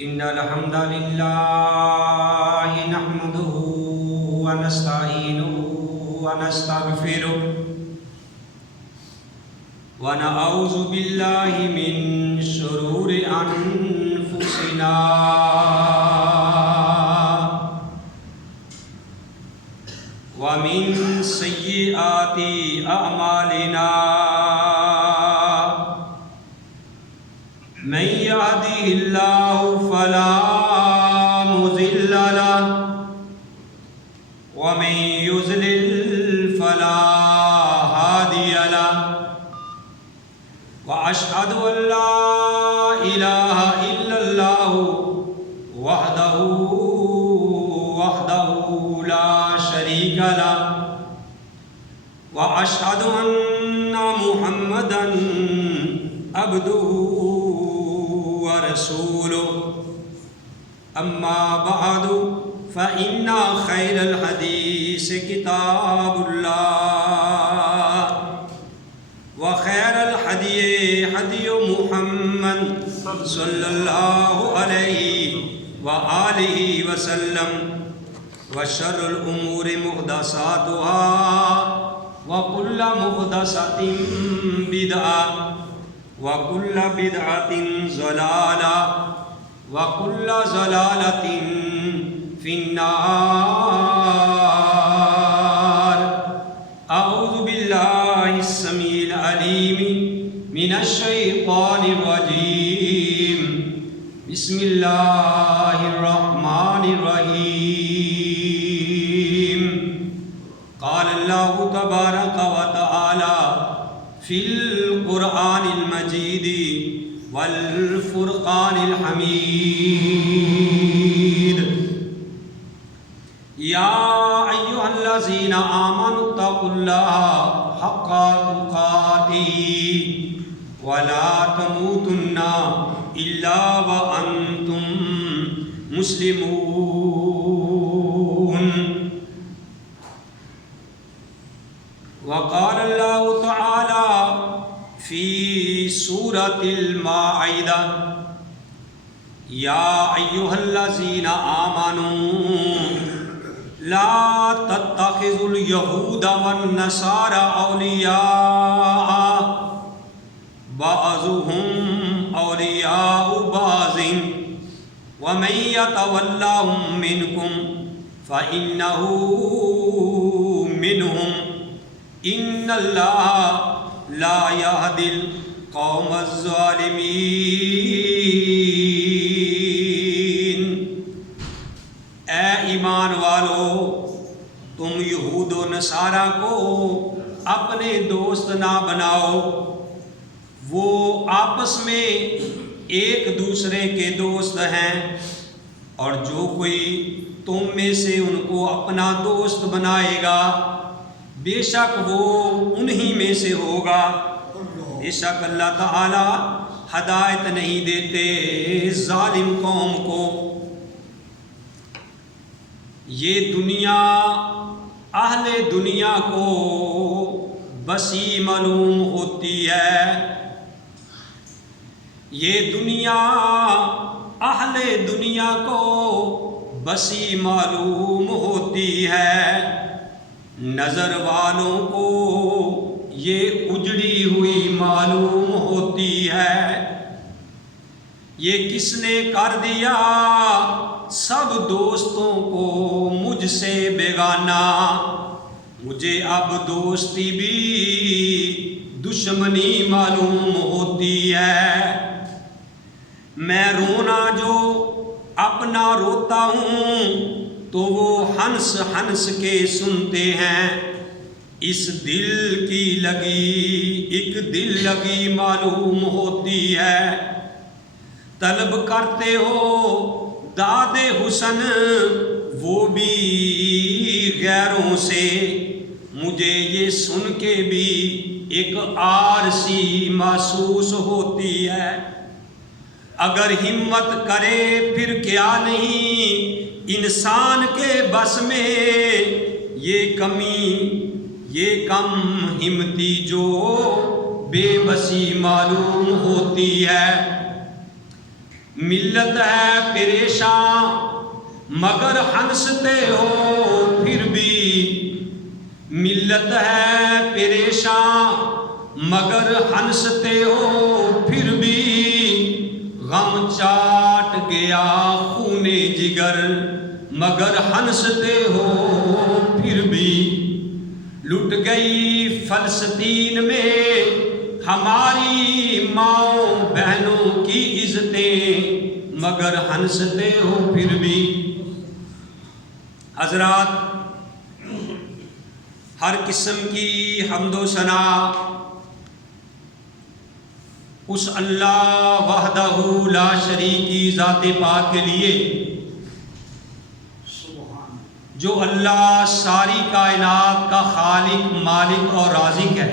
إن الحمد لله نحمده ونستعينه ونستغفره ونعوذ بالله من شرور أنفسنا ومن سيئات أعمالنا من يهده الله فلا مضل له ومن يضلل فلا هادي له وأشهد أن لا إله إلا الله وحده لا شريك له وأشهد أن محمدًا عبده ورسوله أما بعد فإن خير الحديث كتاب الله وخير الهدي هدي محمد صلى الله عليه وآله وسلم وشر الأمور محدثاتها وكل محدثة بدعة وكل بدعة ضلالة وكل ضلالة في النار. أعوذ بالله السميع العليم من الشيطان الرجيم. بسم الله الرحمن الرحيم. قال الله تبارك وتعالى في القرآن المجيد والفرقان الحميد. يا أيها الذين آمنوا اتقوا الله حق تقاته ولا تموتن إلا وأنتم مسلمون. وقال الله تعالى في سورة المائدة يا أيها الذين آمنوا لا تتخذوا اليهود والنصارى أولياء بعضهم أولياء بعض ومن يتولهم منكم فإنه منهم إن الله لا يهدي القوم الظالمين. اے ایمان والو، تم یہود و نصارہ کو اپنے دوست نہ بناؤ، وہ آپس میں ایک دوسرے کے دوست ہیں، اور جو کوئی تم میں سے ان کو اپنا دوست بنائے گا بے شک وہ انہی میں سے ہوگا. بے شک اللہ تعالی ہدایت نہیں دیتے ظالم قوم کو. یہ دنیا اہل دنیا کو بسی معلوم ہوتی ہے. یہ دنیا اہل دنیا کو بسی معلوم ہوتی ہے، نظر والوں کو یہ اجڑی ہوئی معلوم ہوتی ہے. یہ کس نے کر دیا سب دوستوں کو مجھ سے بیگانہ، مجھے اب دوستی بھی دشمنی معلوم ہوتی ہے. میں رونا جو اپنا روتا ہوں تو وہ ہنس ہنس کے سنتے ہیں. اس دل کی لگی ایک دل لگی معلوم ہوتی ہے. طلب کرتے ہو داد حسن وہ بھی غیروں سے، مجھے یہ سن کے بھی ایک آر سی محسوس ہوتی ہے. اگر ہمت کرے پھر کیا نہیں انسان کے بس میں، یہ کمی یہ کم ہمتی جو بے بسی معلوم ہوتی ہے۔ ملت ہے پریشان مگر ہنستے ہو پھر بھی، ملت ہے پریشان مگر ہنستے ہو پھر بھی، غم چاٹ گیا خون جگر مگر ہنستے ہو پھر بھی، لٹ گئی فلسطین میں ہماری ماؤں بہنوں کی عزتیں مگر ہنستے ہو پھر بھی۔ حضرات، ہر قسم کی حمد و ثنا اس اللہ وحدہ لا شریک کی ذات پاک کے لیے جو اللہ ساری کائنات کا خالق، مالک اور رازق ہے۔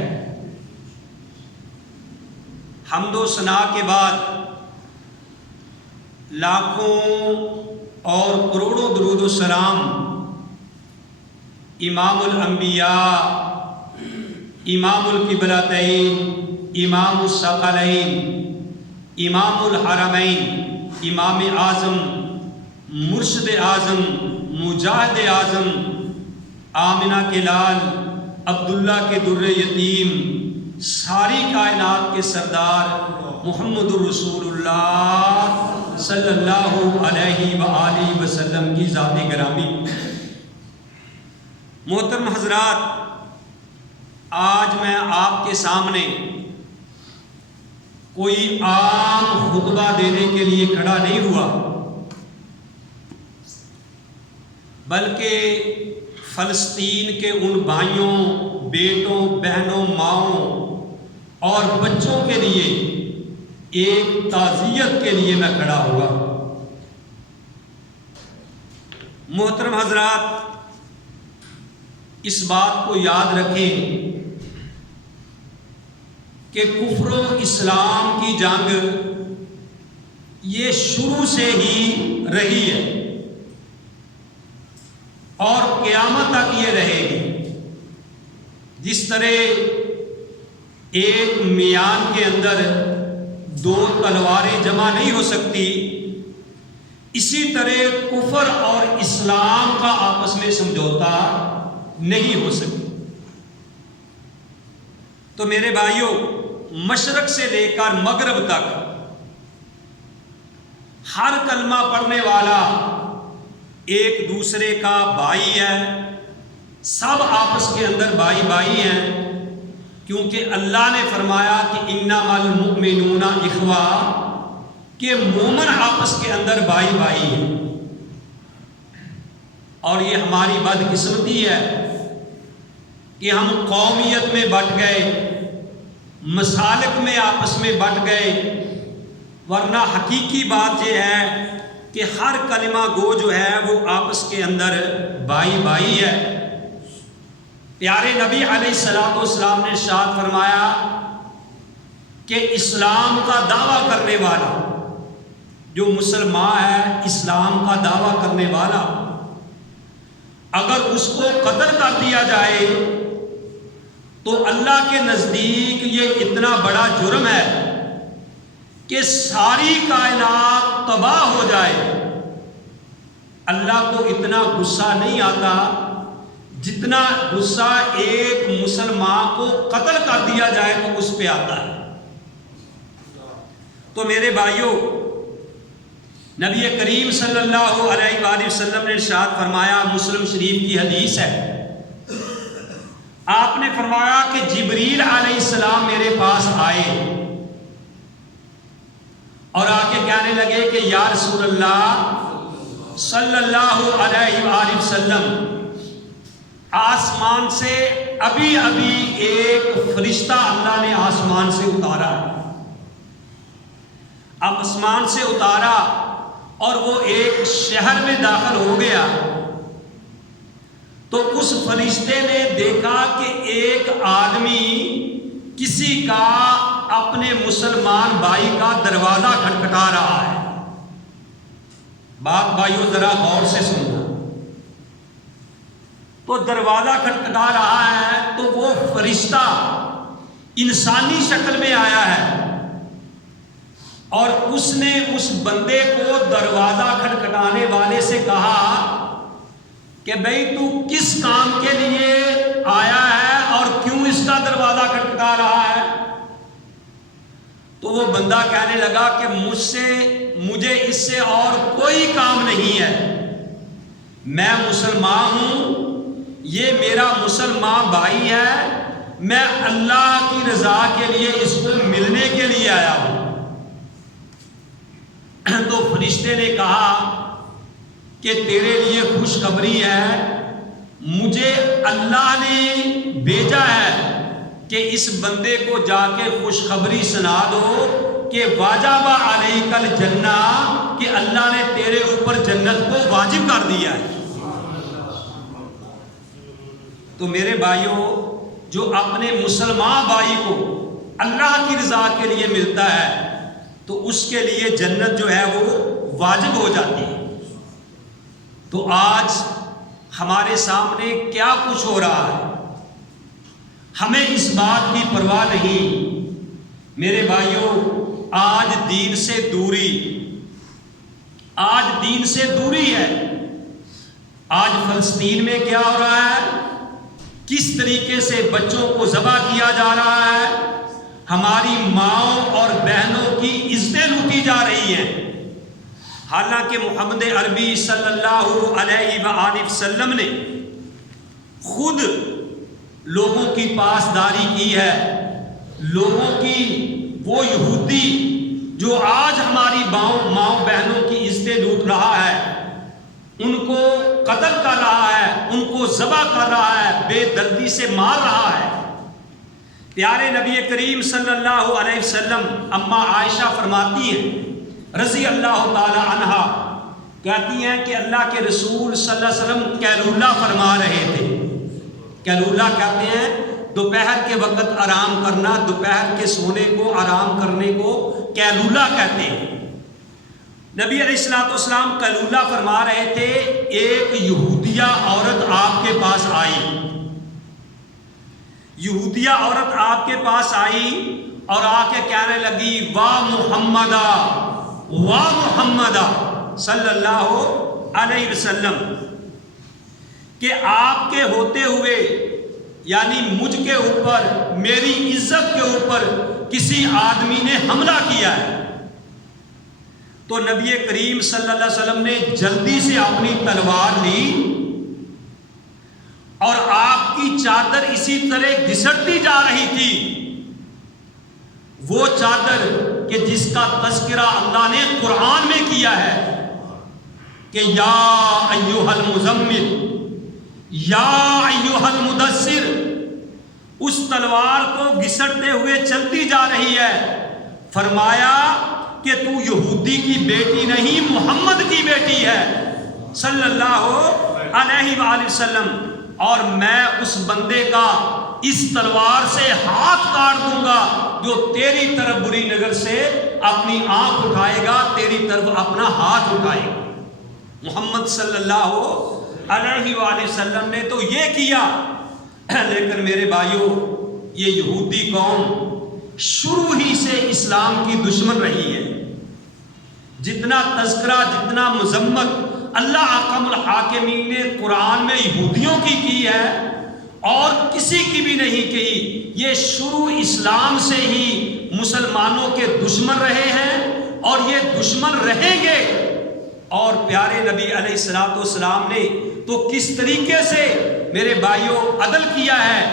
حمد و ثنا کے بعد لاکھوں اور کروڑوں درود و سلام امام الانبیاء، امام القبلتین، امام الثقلین، امام الحرمین، امام اعظم، مرشد اعظم، مجاہد اعظم، آمنہ کے لال، عبداللہ کے در یتیم، ساری کائنات کے سردار محمد الرسول اللہ صلی اللہ علیہ وآلہ وسلم کی ذات گرامی۔ محترم حضرات، آج میں آپ کے سامنے کوئی عام خطبہ دینے کے لیے کھڑا نہیں ہوا، بلکہ فلسطین کے ان بھائیوں، بیٹوں، بہنوں، ماؤں اور بچوں کے لیے ایک تعزیت کے لیے میں کھڑا ہوا۔ محترم حضرات، اس بات کو یاد رکھیں کہ کفر و اسلام کی جنگ یہ شروع سے ہی رہی ہے اور قیامت تک یہ رہے گی۔ جس طرح ایک میان کے اندر دو تلواریں جمع نہیں ہو سکتی، اسی طرح کفر اور اسلام کا آپس میں سمجھوتا نہیں ہو سکتی۔ تو میرے بھائیوں، مشرق سے لے کر مغرب تک ہر کلمہ پڑھنے والا ایک دوسرے کا بھائی ہے، سب آپس کے اندر بھائی بھائی ہیں، کیونکہ اللہ نے فرمایا کہ انما المؤمنون اخوہ، کہ مومن آپس کے اندر بھائی بھائی ہیں۔ اور یہ ہماری بدقسمتی ہے کہ ہم قومیت میں بٹ گئے، مسالک میں آپس میں بٹ گئے، ورنہ حقیقی بات یہ ہے کہ ہر کلمہ گو جو ہے وہ آپس کے اندر بھائی بھائی ہے۔ پیارے نبی علیہ السلام نے ارشاد فرمایا کہ اسلام کا دعویٰ کرنے والا جو مسلمان ہے، اسلام کا دعویٰ کرنے والا، اگر اس کو قتل کر دیا جائے تو اللہ کے نزدیک یہ اتنا بڑا جرم ہے کہ ساری کائنات تباہ ہو جائے۔ اللہ کو اتنا غصہ نہیں آتا جتنا غصہ ایک مسلمان کو قتل کر دیا جائے تو اس پہ آتا ہے۔ تو میرے بھائیوں، نبی کریم صلی اللہ علیہ وآلہ وسلم نے ارشاد فرمایا، مسلم شریف کی حدیث ہے، آپ نے فرمایا کہ جبریل علیہ السلام میرے پاس آئے اور آ کے کہنے لگے کہ یا رسول اللہ صلی اللہ علیہ وآلہ وسلم، آسمان سے ابھی ایک فرشتہ اللہ نے آسمان سے اتارا ہے۔ اب آسمان سے اتارا اور وہ ایک شہر میں داخل ہو گیا تو اس فرشتے نے دیکھا کہ ایک آدمی کسی کا، اپنے مسلمان بھائی کا دروازہ کھٹکھٹا رہا ہے۔ بات بھائیوں ذرا غور سے سننا، تو دروازہ کھٹکھٹا رہا ہے تو وہ فرشتہ انسانی شکل میں آیا ہے، اور اس نے اس بندے کو دروازہ کھٹکھٹانے والے سے کہا کہ بھئی تو کس کام کے لیے آیا ہے اور کیوں اس کا دروازہ کھٹکھٹا رہا ہے؟ تو وہ بندہ کہنے لگا کہ مجھے اس سے اور کوئی کام نہیں ہے، میں مسلمان ہوں، یہ میرا مسلمان بھائی ہے، میں اللہ کی رضا کے لیے اس کو ملنے کے لیے آیا ہوں۔ تو فرشتے نے کہا کہ تیرے لیے خوشخبری ہے، مجھے اللہ نے بھیجا ہے کہ اس بندے کو جا کے خوشخبری سنا دو کہ واجب علیک الجنہ، کہ اللہ نے تیرے اوپر جنت کو واجب کر دیا ہے۔ تو میرے بھائیوں، جو اپنے مسلمان بھائی کو اللہ کی رضا کے لیے ملتا ہے تو اس کے لیے جنت جو ہے وہ واجب ہو جاتی ہے۔ تو آج ہمارے سامنے کیا کچھ ہو رہا ہے، ہمیں اس بات کی پرواہ نہیں۔ میرے بھائیوں، آج دین سے دوری ہے۔ آج فلسطین میں کیا ہو رہا ہے، کس طریقے سے بچوں کو ذبح کیا جا رہا ہے، ہماری ماؤں اور بہنوں کی عزتیں لوٹی جا رہی ہیں۔ حالانکہ محمد عربی صلی اللہ علیہ وآلہ وسلم نے خود لوگوں کی پاسداری کی ہے۔ لوگوں کی وہ یہودی جو آج ہماری ماؤں بہنوں کی عزتیں لوٹ رہا ہے، ان کو قتل کر رہا ہے، ان کو ذبح کر رہا ہے، بے دردی سے مار رہا ہے۔ پیارے نبی کریم صلی اللہ علیہ وسلم، اماں عائشہ فرماتی ہیں رضی اللہ تعالی عنہا، کہتی ہیں کہ اللہ کے رسول صلی اللہ علیہ وسلم قیلولہ فرما رہے تھے۔ قیلولہ کہتے ہیں دوپہر کے وقت آرام کرنا، دوپہر کے سونے کو آرام کرنے کو قیلولہ کہتے ہیں۔ نبی علیہ السلام قیلولہ فرما رہے تھے، ایک یہودیہ عورت آپ کے پاس آئی۔ یہودیہ عورت آپ کے پاس آئی اور آ کے کہنے لگی، واہ محمدہ صلی اللہ علیہ وسلم، کہ آپ کے ہوتے ہوئے، یعنی مجھ کے اوپر، میری عزت کے اوپر کسی آدمی نے حملہ کیا ہے۔ تو نبی کریم صلی اللہ علیہ وسلم نے جلدی سے اپنی تلوار لی اور آپ کی چادر اسی طرح گھسٹتی جا رہی تھی، وہ چادر کہ جس کا تذکرہ اللہ نے قرآن میں کیا ہے کہ یا ایھا المزمل یا ایھا المدثر، اس تلوار کو گھسٹتے ہوئے چلتی جا رہی ہے۔ فرمایا کہ تو یہودی کی بیٹی نہیں، محمد کی بیٹی ہے صلی اللہ علیہ وآلہ وسلم، اور میں اس بندے کا اس تلوار سے ہاتھ کاٹ دوں گا جو تیری طرف بری نظر سے اپنی آنکھ اٹھائے گا، تیری طرف اپنا ہاتھ اٹھائے گا۔ محمد صلی اللہ علیہ وآلہ وسلم نے تو یہ کیا، لیکن میرے بھائیوں، یہ یہودی قوم شروع ہی سے اسلام کی دشمن رہی ہے۔ جتنا تذکرہ، جتنا مذمت اللہ احکم الحاکمین نے قرآن میں یہودیوں کی ہے اور کسی کی بھی نہیں کی، یہ شروع اسلام سے ہی مسلمانوں کے دشمن رہے ہیں اور یہ دشمن رہیں گے۔ اور پیارے نبی علیہ السلام نے تو کس طریقے سے میرے بھائیوں عدل کیا ہے۔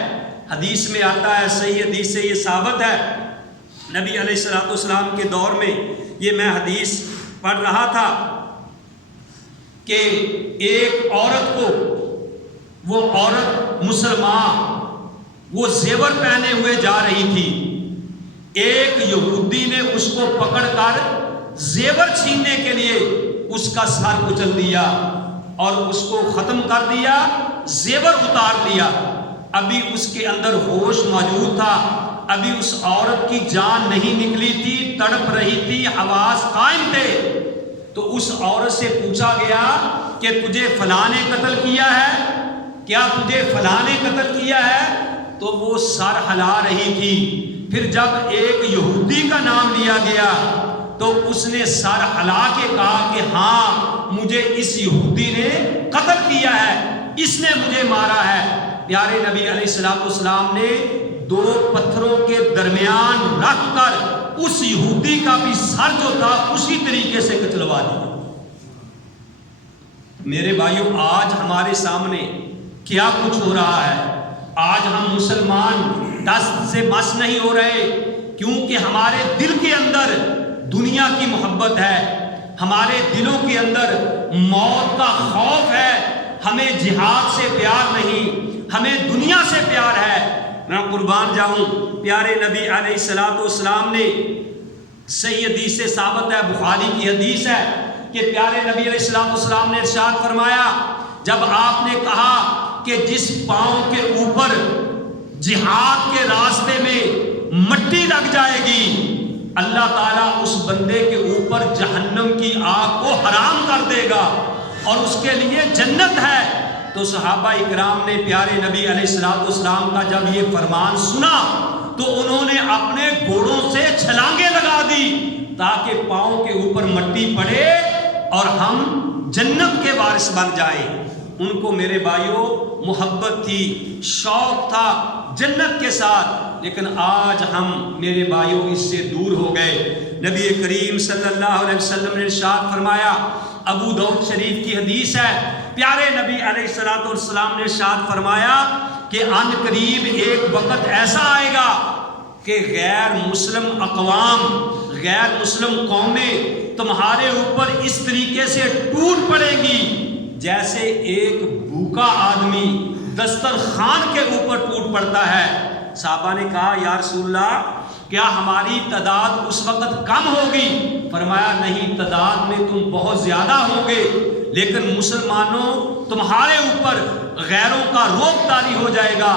حدیث میں آتا ہے، صحیح حدیث سے یہ ثابت ہے، نبی علیہ السلام کے دور میں یہ میں حدیث پڑھ رہا تھا کہ ایک عورت کو، وہ عورت مسلمان، وہ زیور پہنے ہوئے جا رہی تھی، ایک یہودی نے اس کو پکڑ کر زیور چھیننے کے لیے اس کا سر کچل دیا اور اس کو ختم کر دیا، زیور اتار لیا۔ ابھی اس کے اندر ہوش موجود تھا، ابھی اس عورت کی جان نہیں نکلی تھی، تڑپ رہی تھی، حواس قائم تھے۔ تو اس عورت سے پوچھا گیا کہ تجھے فلاں نے قتل کیا ہے، کیا تجھے فلاں نے قتل کیا ہے؟ تو وہ سر ہلا رہی تھی پھر جب ایک یہودی کا نام لیا گیا تو اس نے سر ہلا کے کہا کہ ہاں مجھے اس یہودی نے قتل کیا ہے، اس نے مجھے مارا ہے۔ پیارے نبی علیہ الصلوۃ والسلام نے دو پتھروں کے درمیان رکھ کر اس یہودی کا بھی سر جو تھا اسی طریقے سے کچلوا دیا۔ میرے بھائیوں، آج ہمارے سامنے کیا کچھ ہو رہا ہے؟ آج ہم مسلمان دست سے مس نہیں ہو رہے، کیونکہ ہمارے دل کے اندر دنیا کی محبت ہے، ہمارے دلوں کے اندر موت کا خوف ہے، ہمیں جہاد سے پیار نہیں، ہمیں دنیا سے پیار ہے۔ میں قربان جاؤں، پیارے نبی علیہ الصلوۃ والسلام نے صحیح حدیث سے ثابت ہے، بخاری کی حدیث ہے کہ پیارے نبی علیہ الصلوۃ والسلام نے ارشاد فرمایا، جب آپ نے کہا کہ جس پاؤں کے اوپر جہاد کے راستے میں مٹی لگ جائے گی، اللہ تعالیٰ اس بندے کے اوپر جہنم کی آگ کو حرام کر دے گا اور اس کے لیے جنت ہے۔ تو صحابہ اکرام نے پیارے نبی علیہ الصلوۃ والسلام کا جب یہ فرمان سنا تو انہوں نے اپنے گھوڑوں سے چھلانگیں لگا دی تاکہ پاؤں کے اوپر مٹی پڑے اور ہم جنت کے وارث بن جائیں۔ ان کو میرے بھائیوں محبت تھی، شوق تھا جنت کے ساتھ، لیکن آج ہم میرے بھائیوں اس سے دور ہو گئے۔ نبی کریم صلی اللہ علیہ وسلم نے ارشاد فرمایا، ابو داؤد شریف کی حدیث ہے، پیارے نبی علیہ الصلوۃ والسلام نے ارشاد فرمایا کہ ان قریب ایک وقت ایسا آئے گا کہ غیر مسلم اقوام، غیر مسلم قومیں تمہارے اوپر اس طریقے سے ٹوٹ پڑے گی جیسے ایک بھوکا آدمی دسترخوان کے اوپر ٹوٹ پڑتا ہے۔ صحابہ نے کہا، یا رسول اللہ کیا ہماری تعداد اس وقت کم ہوگی؟ فرمایا نہیں، تعداد میں تم بہت زیادہ ہوگے، لیکن مسلمانوں تمہارے اوپر غیروں کا رعب طاری ہو جائے گا،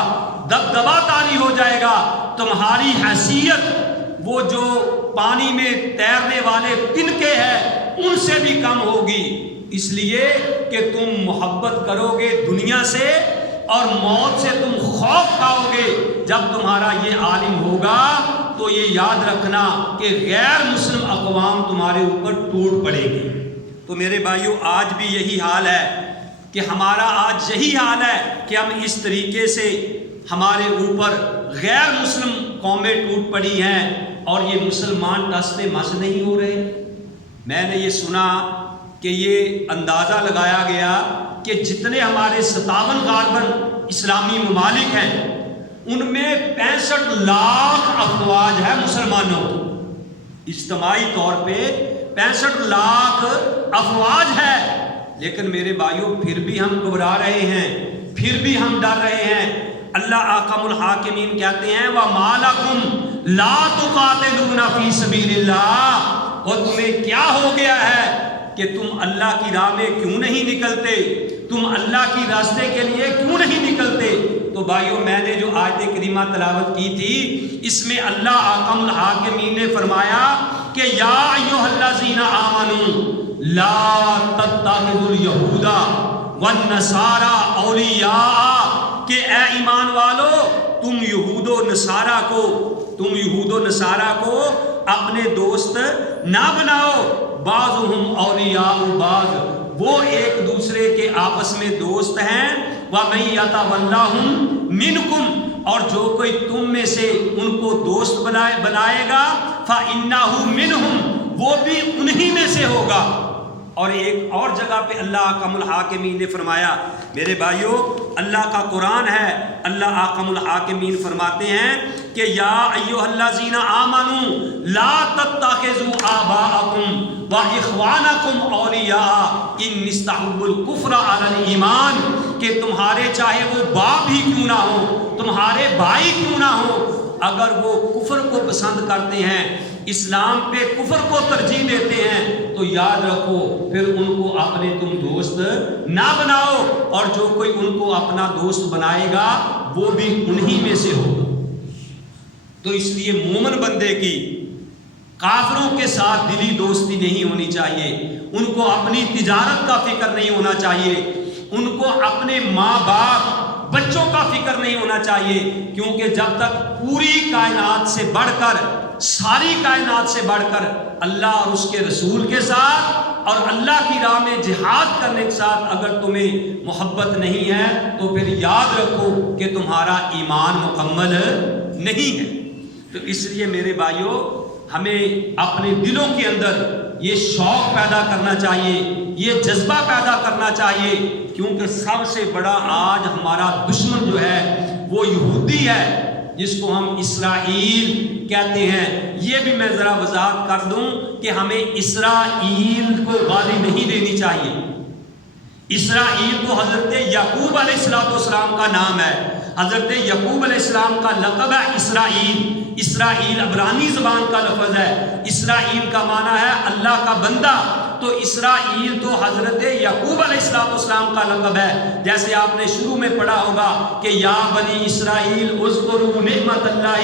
دبدبا طاری ہو جائے گا، تمہاری حیثیت وہ جو پانی میں تیرنے والے تنکے ہیں ان سے بھی کم ہوگی، اس لیے کہ تم محبت کرو گے دنیا سے اور موت سے تم خوف کھاؤ گے۔ جب تمہارا یہ عالم ہوگا تو یہ یاد رکھنا کہ غیر مسلم اقوام تمہارے اوپر ٹوٹ پڑے گی۔ تو میرے بھائیوں، آج بھی یہی حال ہے کہ ہمارا آج یہی حال ہے کہ ہم اس طریقے سے ہمارے اوپر غیر مسلم قومیں ٹوٹ پڑی ہیں اور یہ مسلمان ٹستے مس نہیں ہو رہے۔ میں نے یہ سنا کہ یہ اندازہ لگایا گیا کہ جتنے ہمارے 57 غالباً اسلامی ممالک ہیں ان میں 65 لاکھ افواج ہے مسلمانوں، اجتماعی طور پہ 65 لاکھ افواج ہے، لیکن میرے بھائیوں پھر بھی ہم گھبرا رہے ہیں، پھر بھی ہم ڈر رہے ہیں۔ اللہ احکم الحاکمین کہتے ہیں، وَمَا لَكُمْ لَا تُقَاتِلُونَ فِي سَبِيلِ اللَّهِ، اور تمہیں کیا ہو گیا ہے کہ تم اللہ کی راہ میں کیوں نہیں نکلتے، تم اللہ کی راستے کے لیے کیوں نہیں نکلتے؟ تو بھائیوں، میں نے جو آیت کریمہ تلاوت کی تھی اس میں اللہ احکم الحاکمین نے فرمایا کہ یا ایھا الذین آمنوا لا تتخذوا اليہود والنصارى اولیاء، کہ اے ایمان والو تم یہود و نصارہ کو اپنے دوست نہ بناؤ، بعضهم اولیاء بعض، وہ ایک دوسرے کے آپس میں دوست ہیں، وَمَن يَتَوَلَّهُم مِّنكُمْ، اور جو کوئی تم میں سے ان کو دوست بنائے گا فَإِنَّهُ مِنْهُمْ، وہ بھی انہی میں سے ہوگا۔ اور ایک اور جگہ پہ اللہ احکم الحاکمین نے فرمایا، میرے بھائیوں اللہ کا قرآن ہے، اللہ احکم الحاکمین فرماتے ہیں کہ یا ایھا الذین آمنوا لا تتخذوا آباءکم واخوانکم اولیاء ان استحبوا الکفر علی الایمان، کہ تمہارے چاہے وہ باپ ہی کیوں نہ ہو، تمہارے بھائی کیوں نہ ہو، اگر وہ کفر کو پسند کرتے ہیں، اسلام پہ کفر کو ترجیح دیتے ہیں، تو یاد رکھو پھر ان کو اپنے تم دوست نہ بناؤ، اور جو کوئی ان کو اپنا دوست بنائے گا وہ بھی انہی میں سے ہوگا۔ تو اس لیے مومن بندے کی کافروں کے ساتھ دلی دوستی نہیں ہونی چاہیے، ان کو اپنی تجارت کا فکر نہیں ہونا چاہیے، ان کو اپنے ماں باپ بچوں کا فکر نہیں ہونا چاہیے، کیونکہ جب تک پوری کائنات سے بڑھ کر، ساری کائنات سے بڑھ کر اللہ اور اس کے رسول کے ساتھ اور اللہ کی راہ میں جہاد کرنے کے ساتھ اگر تمہیں محبت نہیں ہے تو پھر یاد رکھو کہ تمہارا ایمان مکمل نہیں ہے۔ تو اس لیے میرے بھائیوں، ہمیں اپنے دلوں کے اندر یہ شوق پیدا کرنا چاہیے، یہ جذبہ پیدا کرنا چاہیے، کیونکہ سب سے بڑا آج ہمارا دشمن جو ہے وہ یہودی ہے، جس کو ہم اسرائیل کہتے ہیں۔ یہ بھی میں ذرا وضاحت کر دوں کہ ہمیں اسرائیل کو گالی نہیں دینی چاہیے۔ اسرائیل کو حضرت یعقوب علیہ السلام کا نام ہے، حضرت یعقوب علیہ السلام کا لقب ہے اسرائیل۔ اسرائیل عبرانی زبان کا لفظ ہے، اسرائیل کا معنی ہے اللہ کا بندہ، تو اسرائیل تو حضرت یعقوب علیہ السلام کا لقب ہے۔ جیسے آپ نے شروع میں پڑھا ہوگا کہ یا بنی اسرائیل اذکروا نعمت اللہ،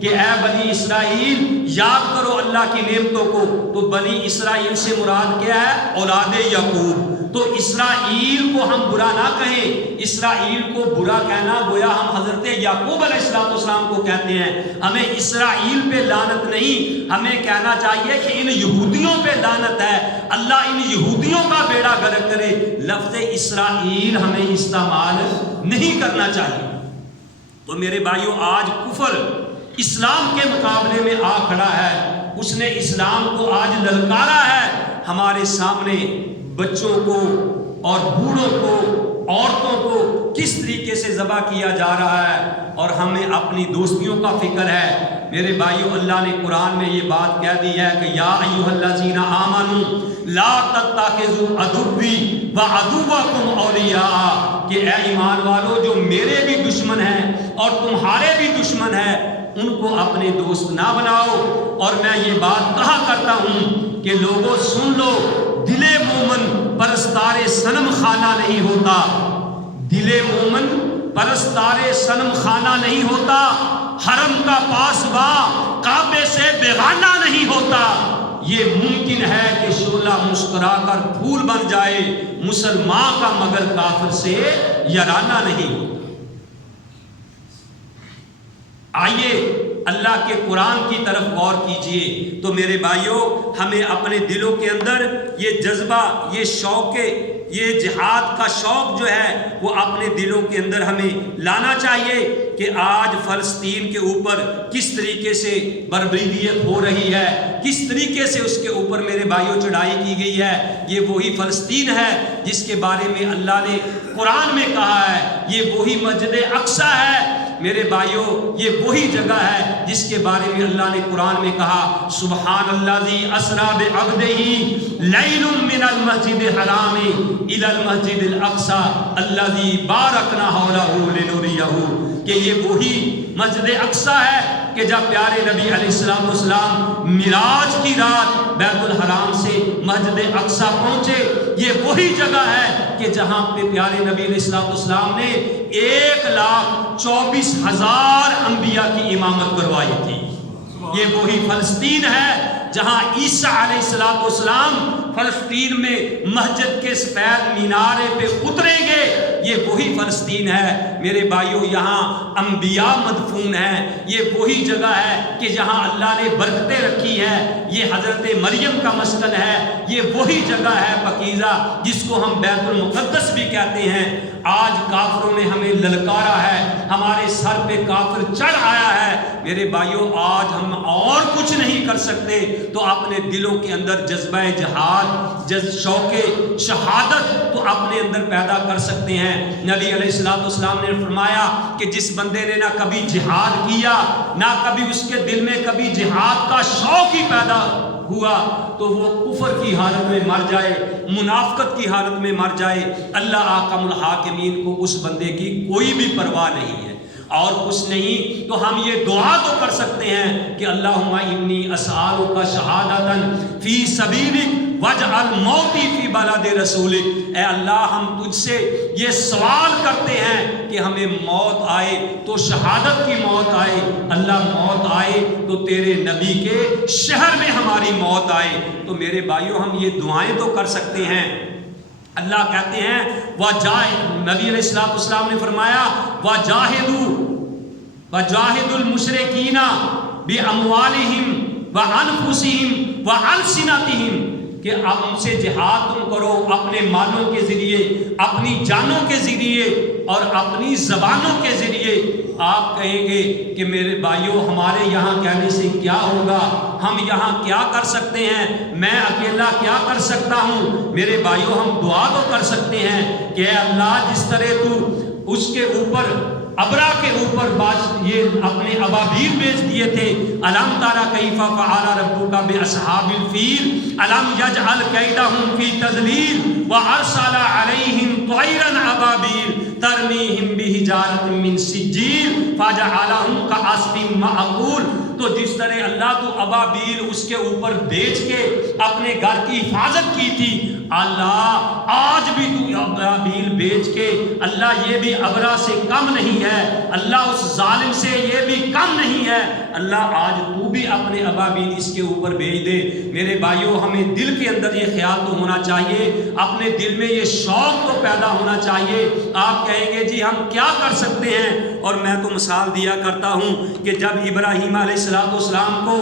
کہ اے بنی اسرائیل یاد کرو اللہ کی نعمتوں کو۔ تو بنی اسرائیل سے مراد کیا ہے؟ اولاد یعقوب۔ تو اسرائیل کو ہم برا نہ کہیں، اسرائیل کو برا کہنا گویا ہم حضرت یعقوب علیہ السلام کو کہتے ہیں۔ ہمیں اسرائیل پہ لعنت نہیں، ہمیں کہنا چاہیے کہ ان یہودیوں پہ لعنت ہے، اللہ ان یہودیوں کا بیڑا غرق کرے۔ لفظ اسرائیل ہمیں استعمال نہیں کرنا چاہیے۔ تو میرے بھائیوں، آج کفر اسلام کے مقابلے میں آ کھڑا ہے، اس نے اسلام کو آج للکارا ہے۔ ہمارے سامنے بچوں کو اور بوڑھوں کو، عورتوں کو کس طریقے سے ذبح کیا جا رہا ہے، اور ہمیں اپنی دوستیوں کا فکر ہے۔ میرے بھائیوں، اللہ نے قرآن میں یہ بات کہہ دی ہے کہ یا ایھا الذین آمنوا لا تتخذوا عدوی وعدوکم اولیاء، کہ اے ایمان والو، جو میرے بھی دشمن ہیں اور تمہارے بھی دشمن ہیں ان کو اپنے دوست نہ بناؤ۔ اور میں یہ بات کہا کرتا ہوں کہ لوگوں سن لو، دل مومن پرستار صنم خانہ نہیں ہوتا، دل مومن پرستار صنم خانہ نہیں ہوتا، حرم کا پاسباں کعبے سے بیگانہ نہیں ہوتا۔ یہ ممکن ہے کہ شعلہ مسکرا کر پھول بن جائے مسلمان کا، مگر کافر سے یارانہ نہیں ہوتا۔ آئیے اللہ کے قرآن کی طرف غور کیجئے۔ تو میرے بھائیوں، ہمیں اپنے دلوں کے اندر یہ جذبہ، یہ شوق، یہ جہاد کا شوق جو ہے وہ اپنے دلوں کے اندر ہمیں لانا چاہیے کہ آج فلسطین کے اوپر کس طریقے سے بربریت ہو رہی ہے، کس طریقے سے اس کے اوپر میرے بھائیوں چڑھائی کی گئی ہے۔ یہ وہی فلسطین ہے جس کے بارے میں اللہ نے قرآن میں کہا ہے، یہ وہی مسجد اقصی ہے میرے بھائیوں، یہ وہی جگہ ہے جس کے بارے میں اللہ نے قرآن میں کہا سبحان الذی اسریٰ بعبدہ لیلا من المسجد الحرام الی المسجد الاقصی الذی بارکنا حولہ لنریہ، کہ یہ وہی مسجد اقصی ہے کہ جب پیارے نبی علیہ السلام معراج کی رات بیت الحرام سے مسجد اقصی پہنچے۔ یہ وہی جگہ ہے کہ جہاں پہ پیارے نبی علیہ السلام نے 1,24,000 انبیاء کی امامت کروائی تھی۔ یہ وہی فلسطین ہے جہاں عیسیٰ علیہ السلام فلسطین میں مسجد کے سفید مینارے پہ اتریں گے۔ یہ وہی فلسطین ہے میرے بھائیوں، یہاں انبیاء مدفون ہیں۔ یہ وہی جگہ ہے کہ جہاں اللہ نے برکتیں رکھی ہے۔ یہ حضرت مریم کا مسکن ہے۔ یہ وہی جگہ ہے پاکیزہ جس کو ہم بیت المقدس بھی کہتے ہیں۔ آج کافروں نے ہمیں للکارا ہے، ہمارے سر پہ کافر چڑھ آیا ہے۔ میرے بھائیوں، آج ہم اور کچھ نہیں کر سکتے تو اپنے دلوں کے اندر جذبہ جہاد، شوق شہادت تو اپنے اندر پیدا کر سکتے ہیں۔ نبی علیہ السلام نے فرمایا کہ جس بندے نے نہ کبھی جہاد کیا، نہ کبھی اس کے دل میں کبھی جہاد کا شوق ہی پیدا ہوا، تو وہ کفر کی حالت میں مر جائے، منافقت کی حالت میں مر جائے۔ اللہ احکم الحاکمین کو اس بندے کی کوئی بھی پرواہ نہیں ہے اور کچھ نہیں۔ تو ہم یہ دعا تو کر سکتے ہیں کہ اللہم انی اسألک شہادۃ فی سبیلک واجعل موتی فی بلد رسولک۔ اے اللہ، ہم تجھ سے یہ سوال کرتے ہیں کہ ہمیں موت آئے تو شہادت کی موت آئے، اللہ موت آئے تو تیرے نبی کے شہر میں ہماری موت آئے۔ تو میرے بھائیوں، ہم یہ دعائیں تو کر سکتے ہیں اللہ کہتے ہیں نبی علیہ السلام نے فرمایا وَجَاهِدُوا الْمُشْرِكِينَ بِأَمْوَالِهِمْ وَأَنفُسِهِمْ وَأَلْسِنَتِهِمْ کہ اب ان سے جہاد تم کرو اپنے مالوں کے ذریعے، اپنی جانوں کے ذریعے اور اپنی زبانوں کے ذریعے۔ آپ کہیں گے کہ میرے بھائیوں ہمارے یہاں کہنے سے کیا ہوگا، ہم یہاں کیا کر سکتے ہیں، میں اکیلا کیا کر سکتا ہوں؟ میرے بھائیوں ہم دعا تو کر سکتے ہیں کہ اے اللہ جس طرح تو اس کے اوپر ابرا کے اوپر یہ اپنے ابابیل بیچ دیے تھے، الم تری کیف فعل ربک باصحاب الفیل الم یجعل کیدہم فی تضلیل وارسل علیہم طیرا ابابیل ترمیہم بحجارۃ من سجیل فجعلہم کعصف مأکول۔ تو جس طرح اللہ تو ابابیل اس کے اوپر بیچ کے اپنے گھر کی حفاظت کی تھی، اللہ آج بھی تو ابابیل بیچ کے اللہ یہ بھی ابرا سے کم نہیں ہے، اللہ اس ظالم سے یہ بھی کم نہیں ہے، اللہ آج تو بھی اپنے ابابیل اس کے اوپر بھیج دے۔ میرے بھائیوں ہمیں دل کے اندر یہ خیال تو ہونا چاہیے، اپنے دل میں یہ شوق تو پیدا ہونا چاہیے۔ آپ کہیں گے جی ہم کیا کر سکتے ہیں؟ اور میں تو مثال دیا کرتا ہوں کہ جب ابراہیم علیہ السلام کو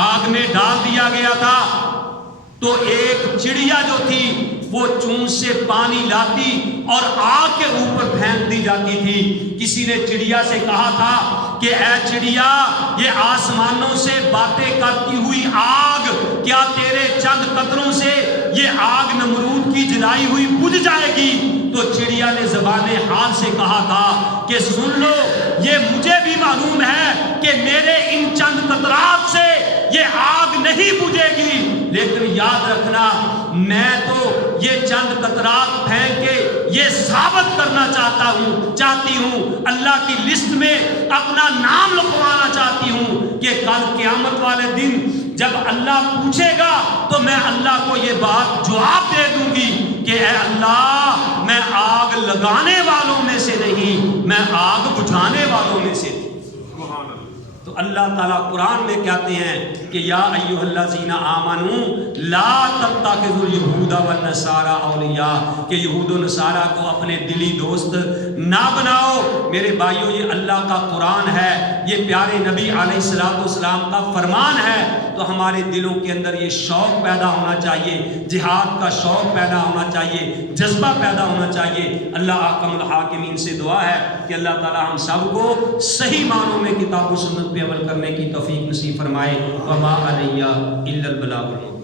آگ میں ڈال دیا گیا تھا تو ایک چڑیا جو تھی وہ چونچ سے پانی لاتی اور آگ کے اوپر پھینک دی جاتی تھی۔ کسی نے چڑیا سے کہا تھا کہ اے چڑیا یہ آسمانوں سے باتیں کرتی ہوئی آگ کیا تیرے چند قطروں سے یہ آگ نمرود کی جلائی ہوئی بجھ جائے گی؟ تو چڑیا نے زبان حال سے کہا تھا کہ سن لو یہ مجھے بھی معلوم ہے کہ میرے ان چند قطرات سے یہ آگ نہیں بجھے گی، لیکن یاد رکھنا میں تو یہ چند قطرات پھینک کے یہ ثابت کرنا چاہتی ہوں اللہ کی لسٹ میں اپنا نام لکھوانا چاہتی ہوں کہ کل قیامت والے دن جب اللہ پوچھے گا تو میں اللہ کو یہ بات جواب دے دوں گی کہ اے اللہ میں آگ لگانے والوں میں سے نہیں، میں آگ بجھانے والوں میں سے تھی۔ تو اللہ تعالیٰ قرآن میں کہتے ہیں کہ یا ایھا الذین آمنوا لا تتخذوا اليہود والنصارى اولیاء، کہ یہود و نصارہ کو اپنے دلی دوست نہ بناؤ۔ میرے بھائیوں یہ اللہ کا قرآن ہے، یہ پیارے نبی علیہ السلام کا فرمان ہے، تو ہمارے دلوں کے اندر یہ شوق پیدا ہونا چاہیے، جہاد کا شوق پیدا ہونا چاہیے، جذبہ پیدا ہونا چاہیے۔ اللہ احکم الحاکمین سے دعا ہے کہ اللہ تعالیٰ ہم سب کو صحیح معنوں میں کتاب و سنت پہ عمل کرنے کی توفیق نصیب فرمائے۔ وما علیہ الا البلاغ المبین۔